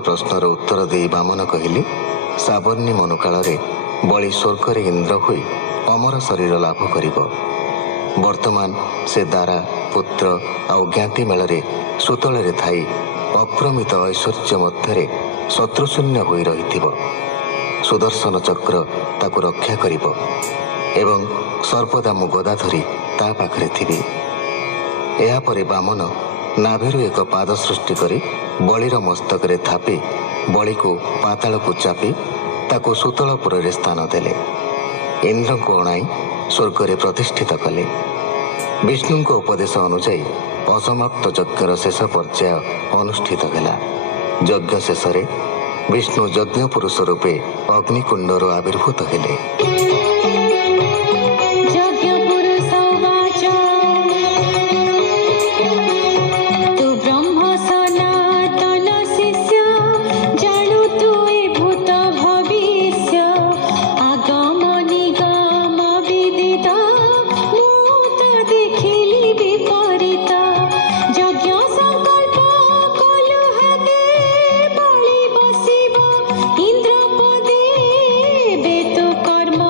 प्रश्नर उत्तर दे बामन कहले, सावर्णी मनुकाଳରେ बलि स्वर्ग इंद्र होई अमर शरीर लाभ करिब। वर्तमान से दारा पुत्र आउ ज्ञाति मेल सुतल थाई अप्रमित ऐश्वर्य मध्य शत्रुशून्य होई रहिथिब। सुदर्शन चक्र ताकु रक्षा करिब एवं सर्पदा मु गदा धरी ता पाखरे थिबी। एहा परे बामन नाभिरु एक पाद सृष्टि करी बलिर मस्तक रे थापी बलि को पाताल को चापी ताकु सुतलपुर रे स्थान देले। इंद्र को अणाई स्वर्ग रे प्रतिष्ठित कले। विष्णु को उपदेश अनुजाई असमाप्त यज्ञर शेष पर्याय अनुष्ठित हेला। यज्ञ शेष विष्णु यज्ञ पुरुष रूपे अग्निकुंडर आविर्भूत हेले। इंद्र पदे बेतु कर्म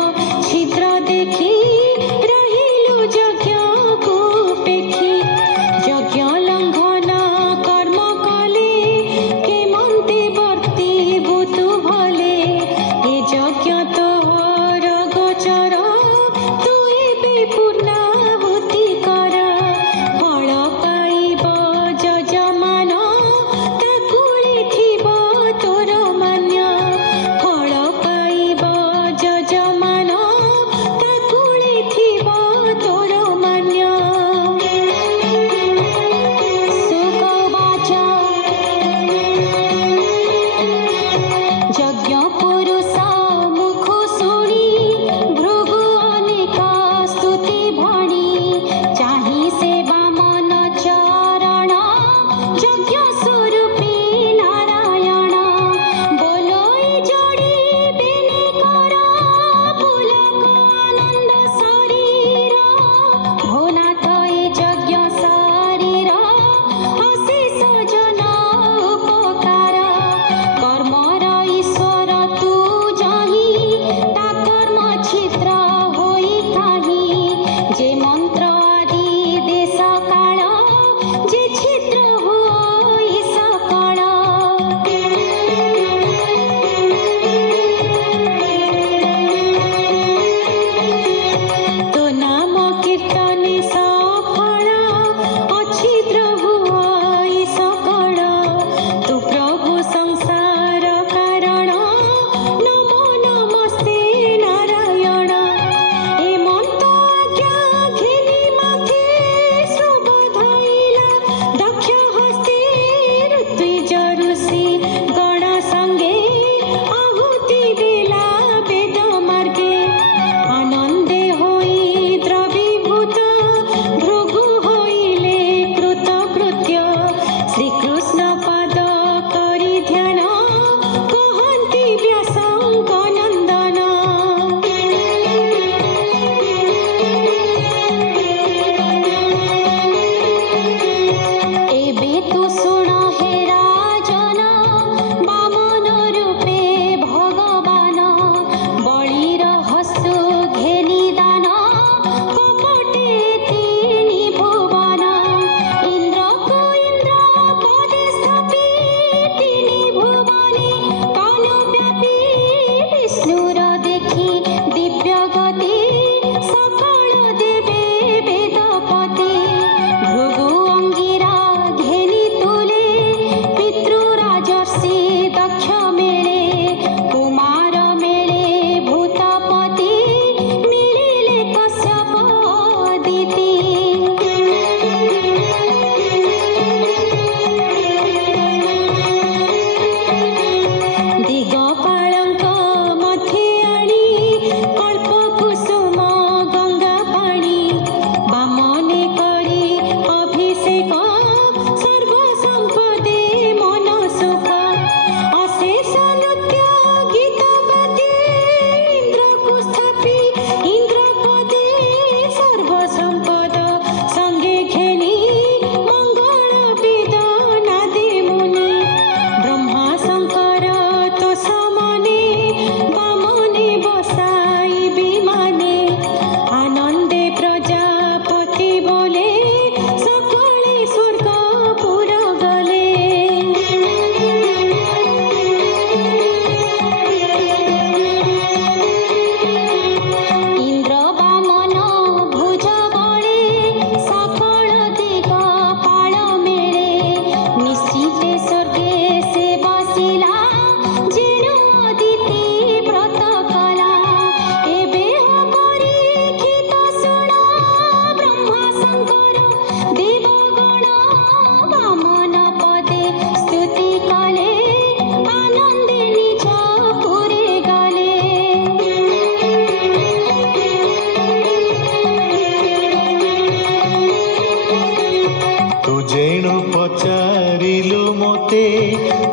ପଚାରିଲୁ ମୋତେ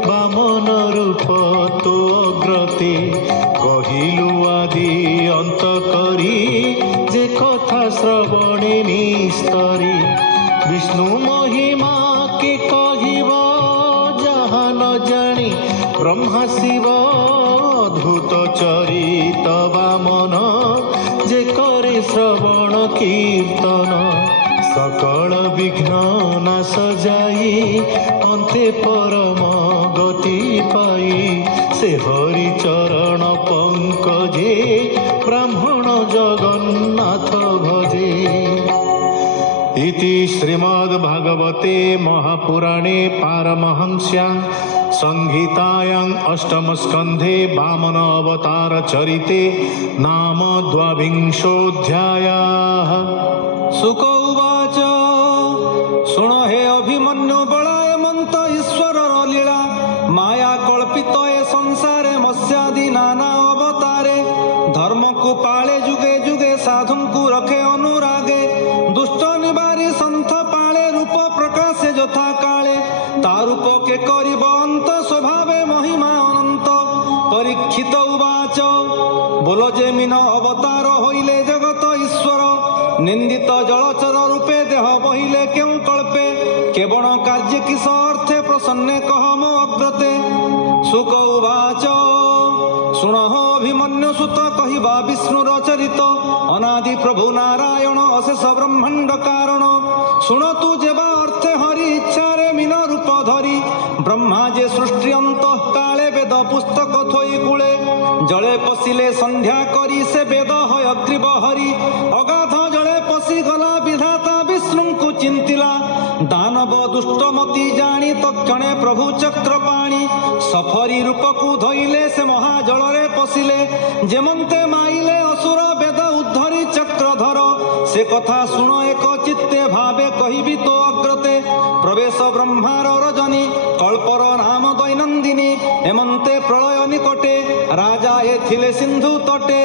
ବାମନ ରୂପ ତୋ ଅଗ୍ରତେ କହିଲୁ ଆଦି ଅନ୍ତ କରି ଯେ କଥା ଶ୍ରବଣେ ନିସ୍ତରୀ ବିଷ୍ଣୁ ମହିମା କେ କହିବ ଯାହା ନ ଜାଣି ବ୍ରହ୍ମା ଶିବ ଅଦ୍ଭୁତ ଚରିତ ବାମନ ଯେ করে শ্রবণ কীর্তন সকল বিঘ্ন নাশ যাই অন্তে পরম গতি পাই সে হরি চরণ পঙ্কজে ব্রাহ্মণ জগন্নাথ ভজে। इति श्रीमद्भागवते महापुराणे पारमहंस्यां संहितायां अष्टमस्कन्धे वामन अवतार चरिते नाम द्वाविंशोऽध्यायः। शुक उवाच शुण हे अभिमन्यु बलायमन्त ईश्वरर लीला माया कल्पित ए संसारे मत्स्यादि नाना अवतारे धर्म को पाले जुगे जुगे साधु को रखे अनुरागे दुष्ट निवारी संथ पाले रूप प्रकाशे यथा काले ता रूप के करिब अंत स्वभावे महिमा अनंत। परीक्षित उवाच बोल जे मीन अवतार होइले जगत ईश्वर निंदित जलचर रूपे देह बहिले क्यों कल्पे केवल कार्य किस अर्थे प्रसन्ने कह मो अग्रते। शुक उवाच शुण हो अभिमन्यु सुत कहिबा विष्णुर चरित अनादि प्रभु नारायण अशेष ब्रह्मांड कारण शुण तू जेबा अर्थे हरि इच्छा रे मीन रूप धरी ब्रह्मा जे सृष्टि अंत काले वेद पुस्तक थोई कूले जले पशिले संध्या करी से वेद है अग्रीव हरि अगाध जले पशि गला विधाता विष्णु को चिंतिला दानव दुष्टमती जानी तक्षणे प्रभु चक्र पाणी सफरी रूप को धइले से महाजल रे पशिले जेमंते माइले असुर वेद उद्धरी चक्रधर से कथा शुण एक चित्ते भावे कहिबी तो अग्रते प्रवेश ब्रह्मार रजनी कल्पर नाम दैनंदिनी हेमंते प्रलय निकटे राजा ए थिले सिंधु तटे।